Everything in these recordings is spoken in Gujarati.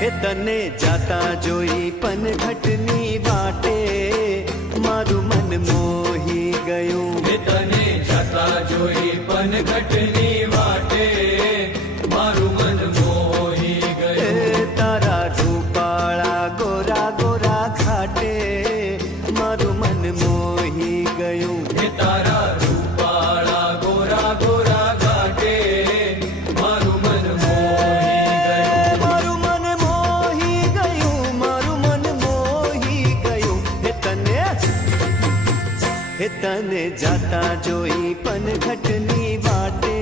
હે તને જાતા જોઈ પનઘટની વાટે મારું મન મોહી ગયું. હે તને જાતા જોઈ પનઘટની વાટે મારું મન મોહી ગયું. તારા રૂપાળા ગોરા ગોરા ઘાટે મારું મન મોહી ગયું. હે તારા રૂપાળા ગોરા ગોરા ઘાટે મારું મન મોહી ગયું. મારું મન મોહી ગયું, મારું મન મોહી ગયું. હે તને જાતા જોઈ પનઘટની વાટે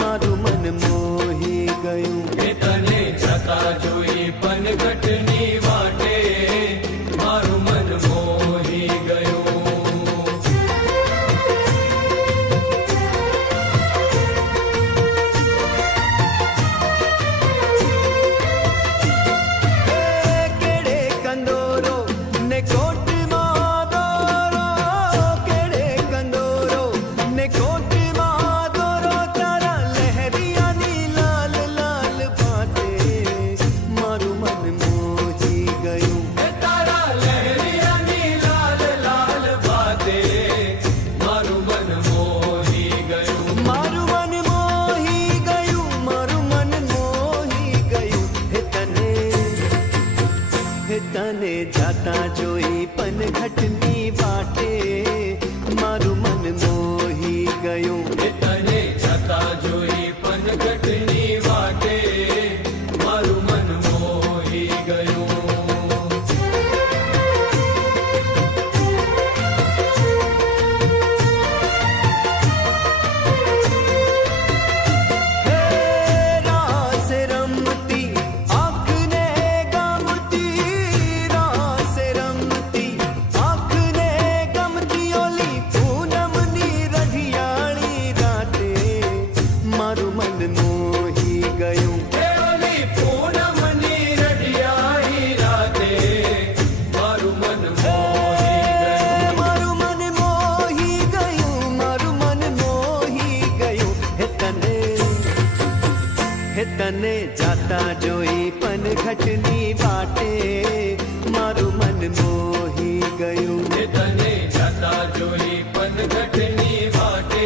મારું મન મોહી ગયું. હે તને જાતા જોઈ પનઘટની વાટે મારું મન મોહી ગયું. કેડે કંદોરો ને કોટમાં દોરો, કેડે કંદોરો ને કોટમાં દોરો. તારા લહેરિયાની લાલ લાલ ભાતે મારું મન મોહી ગયું. હે તારા લહેરિયાની લાલ લાલ ભાતે મારું મન મોહી ગયું. મારું મન મોહી ગયું, મારું મન મોહી ગયું. હે તને જાતા જોઈ પનઘટની વાટે મારું મન મોહી ગયું. હે તને જાતા જોઈ પનઘટની વાટે મારું મન મોહી ગયું. હે રાસ રમતી આંખને ગમતી, રાસ રમતી આંખને ગમતી. ઓલી પૂનમની રઢિયાળી રાતે મારું મન મોહી ગયું. હે ઓલી પૂનમની રઢિયાળી રાતે મારું મન મોહી ગયું. મારું મન મોહી ગયું, મારું મન મોહી ગયું. હે તને જાતા જોઈ પનઘટની વાટે મારું મન મોહી ગયું. હે તને જાતા જોઈ પનઘટની વાટે